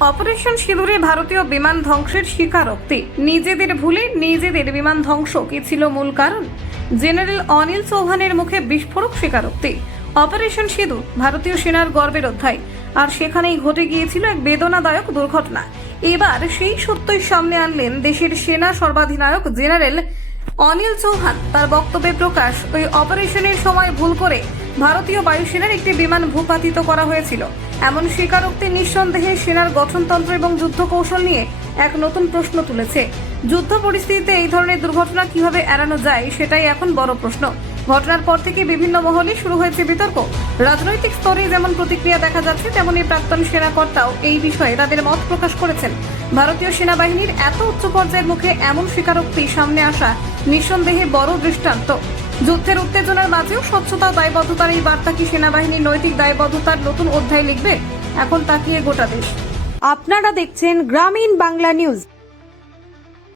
Operation সিঁদুরে ভারতীয় বিমান ধ্বংসের স্বীকারোক্তি। নিজেদের ভুলে নিজেদের বিমান ধ্বংস কি ছিল মূল কারণ? জেনারেল অনিল চৌহানের মুখে বিস্ফোরক স্বীকারোক্তি। অপারেশন সিঁদুর ভারতীয় সেনার গর্বের অধ্যায়, আর সেখানেই ঘটে গিয়েছিল এক বেদনাদায়ক দুর্ঘটনা। এবার সেই সত্যই সামনে আনলেন দেশের সেনা সর্বাধিনায়ক জেনারেল অনিল চৌহান। তার বক্তব্যে প্রকাশ, ওই অপারেশনের সময় ভুল করে ভারতীয় বায়ুসেনার একটি বিমান ভূপাতিত করা হয়েছিল। এমন স্বীকারোক্তি নিঃসন্দেহে সেনার গঠনতন্ত্র এবং যুদ্ধ কৌশল নিয়ে এক নতুন প্রশ্ন তুলেছে। যুদ্ধ পরিস্থিতিতে এই ধরনের দুর্ঘটনা কিভাবে এড়ানো যায়, সেটাই এখন বড় প্রশ্ন। ঘটনার পর থেকে বিভিন্ন মহলে শুরু হয়েছে বিতর্ক। রাজনৈতিক স্তরে যেমন প্রতিক্রিয়া দেখা যাচ্ছে, তেমনি প্রাক্তন সেনাকর্তাও এই বিষয়ে তাদের মত প্রকাশ করেছেন। ভারতীয় সেনাবাহিনীর এত উচ্চ পর্যায়ের মুখে এমন স্বীকারোক্তি সামনে আসা নিঃসন্দেহে বড় দৃষ্টান্ত। যুদ্ধের উত্তেজনার মাঝেও স্বচ্ছতা দায়বদ্ধতার এই বার্তা কি সেনাবাহিনীর নৈতিক দায়বদ্ধতার নতুন অধ্যায় লিখবে? এখন তাকিয়ে গোটা দেশ। আপনারা দেখছেন গ্রামীণ বাংলা নিউজ।